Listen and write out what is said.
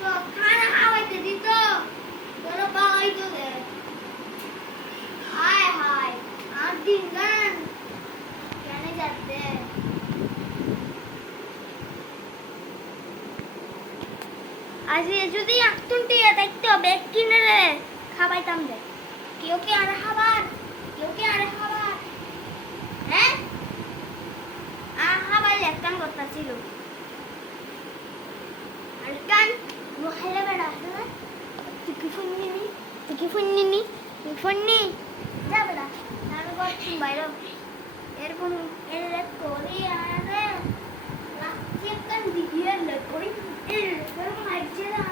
তো খানা খাওয়াইতে দিত তোরা পাওয়াই তো দে হায় হায় আর দিন গান কেন যাচ্ছে আজ যদি একটুন টিয়া দেখতে হবে কিনে রে খাবাইতাম দে কেউ কি আর খাবার হ্যাঁ খাবার লেখতাম কথা ছিল আর কান খাইলে বেড়া তুই কি ফোন নিনি যা বেড়া তারপর বলছি বাইরে এরকম এর করি আর রাখছি একটা ভিডিও করি এরকম লাগছে না